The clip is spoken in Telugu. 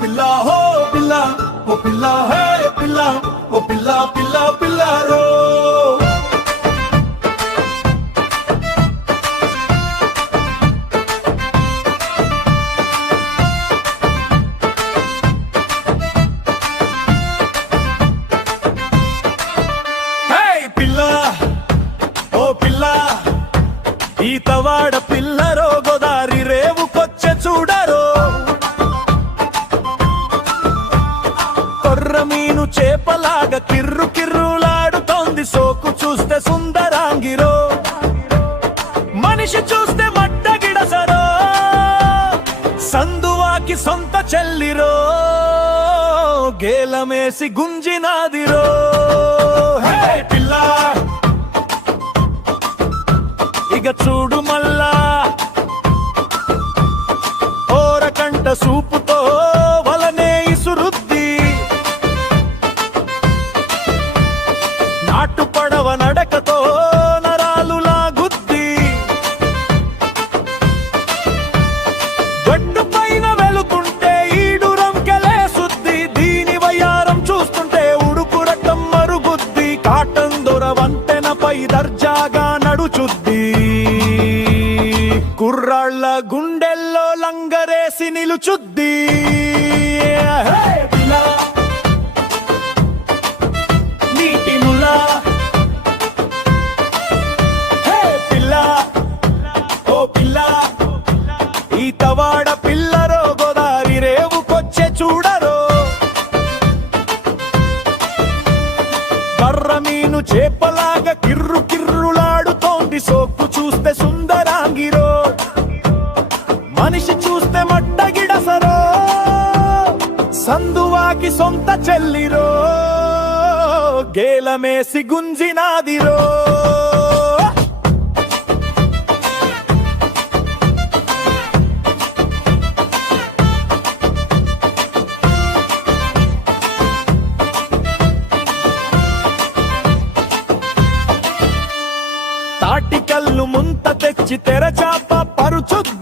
పిల్ల హో పిల్ల ఓ పిల్ల హే పిల్ల ఓ పిల్ల పిల్ల పిల్లారో ఈతవాడ పిల్లరో గోదారి రేవుకొచ్చే చూడరో కొర్ర మీను చేపలాగా కిర్రు కిర్రులాడుతోంది సోకు చూస్తే సుందరాంగిరో మనిషి చూస్తే మట్టగిడసరో సందువాకి సొంత చెల్లిరో గేలమేసి గుంజినాదిరో హే పిల్ల ఇక చూడు మల్లా ఓరకంట సూపుతో వలనే ఇసురుద్ది నాటు పడవ నడకతో నరాలు లాగుద్ది గట్టు పైన వెళుతుంటే ఈడురం కెలేసుద్ది దీని వయ్యారం చూస్తుంటే ఉడుకు రక్తం మరుగుద్ది కాటన్ దొర వంతెనపై దర్జాగా నడుచుద్ది కుర్రాళ్ళ గుండెల్లో లంగరేసి నిలుచుద్ది నీటి ములా పిల్ల ఓ పిల్ల ఈతవాడ పిల్లరో గోదారి రేవుకొచ్చే చూడరో కర్ర మీను చేపలాగా కిర్రు కిర్రులాడుతోంది సోకు చూస్తే సుందరాంగిరో మనిషి చూస్తే మట్టగిడసరో సందువాకి సొంత చెల్లిరో గేలమేసి గుంజినాదిరో తాటికల్లు ముంత తెచ్చి తెరచాప పరుచుద్ది